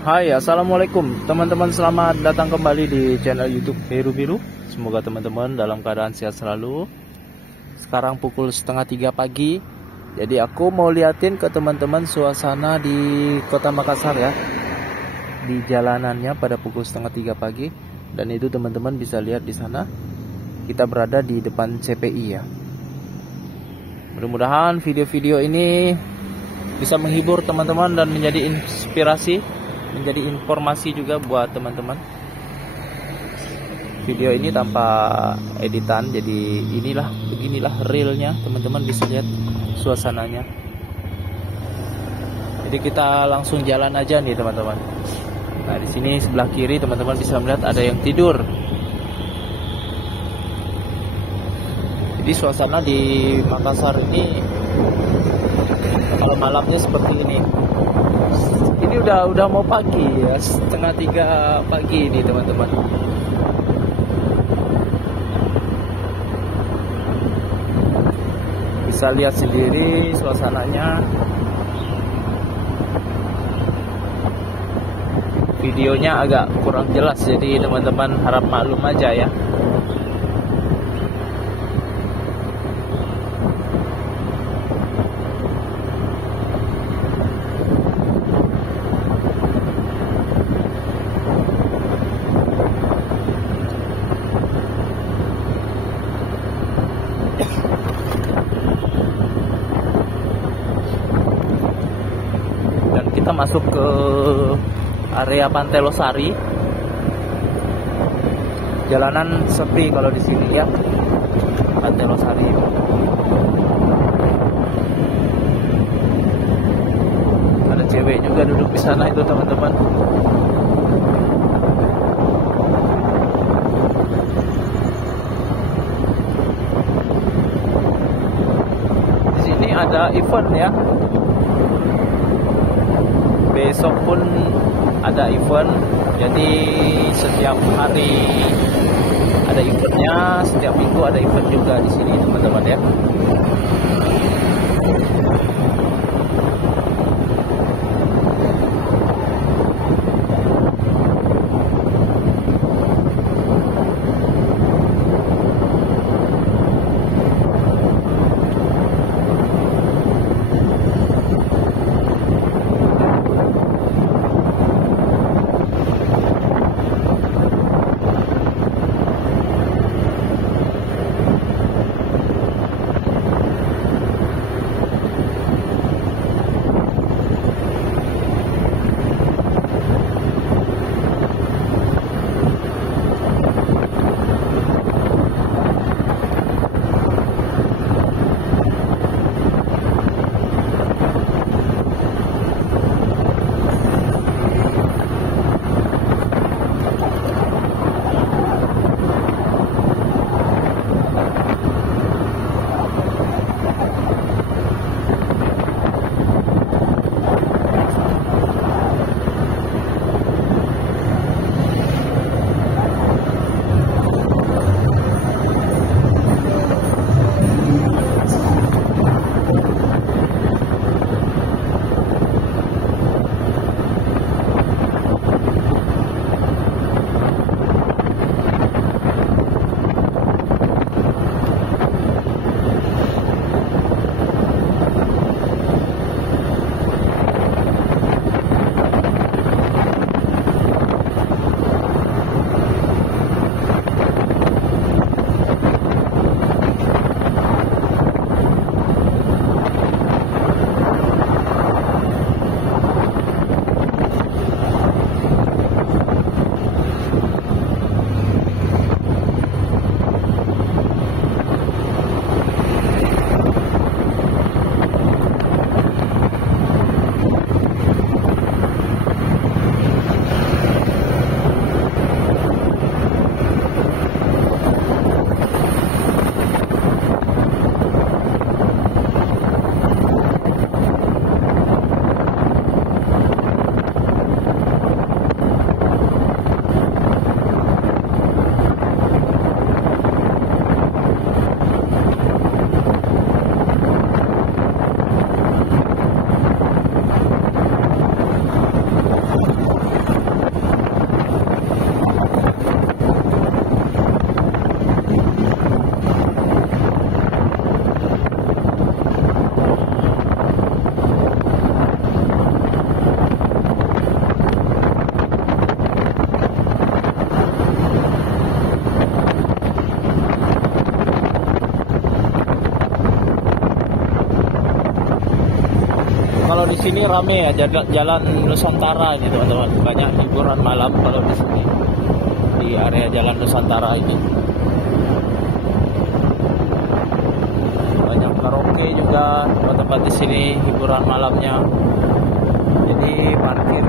Hai, assalamualaikum teman-teman, selamat datang kembali di channel YouTube Heru Biru. Semoga teman-teman dalam keadaan sehat selalu. Sekarang pukul 2:30 pagi. Jadi aku mau liatin ke teman-teman suasana di Kota Makassar ya, di jalanannya pada pukul 2:30 pagi. Dan itu teman-teman bisa lihat di sana. Kita berada di depan CPI ya. Mudah-mudahan video-video ini bisa menghibur teman-teman dan menjadi inspirasi, menjadi informasi juga buat teman-teman. Video ini tanpa editan, jadi beginilah realnya, teman-teman bisa lihat suasananya. Jadi kita langsung jalan aja nih teman-teman. Nah di sini sebelah kiri teman-teman bisa melihat ada yang tidur. Jadi suasana di Makassar ini kalau malamnya seperti ini. Ini udah mau pagi ya, 2:30 pagi ini teman-teman. Bisa lihat sendiri suasananya. Videonya agak kurang jelas, jadi teman-teman harap maklum aja ya. Kita masuk ke area Pantai Losari. Jalanan sepi kalau di sini ya, Pantai Losari. Ada cewek juga duduk di sana itu teman-teman. Di sini ada event ya. Besok pun ada event, jadi setiap hari ada eventnya, setiap minggu ada event juga di sini teman-teman ya. sini rame ya, jalan Nusantara ini teman-teman. Banyak hiburan malam kalau di sini, di area Jalan Nusantara ini. Banyak karaoke juga tempat-tempat di sini hiburan malamnya. Jadi parkir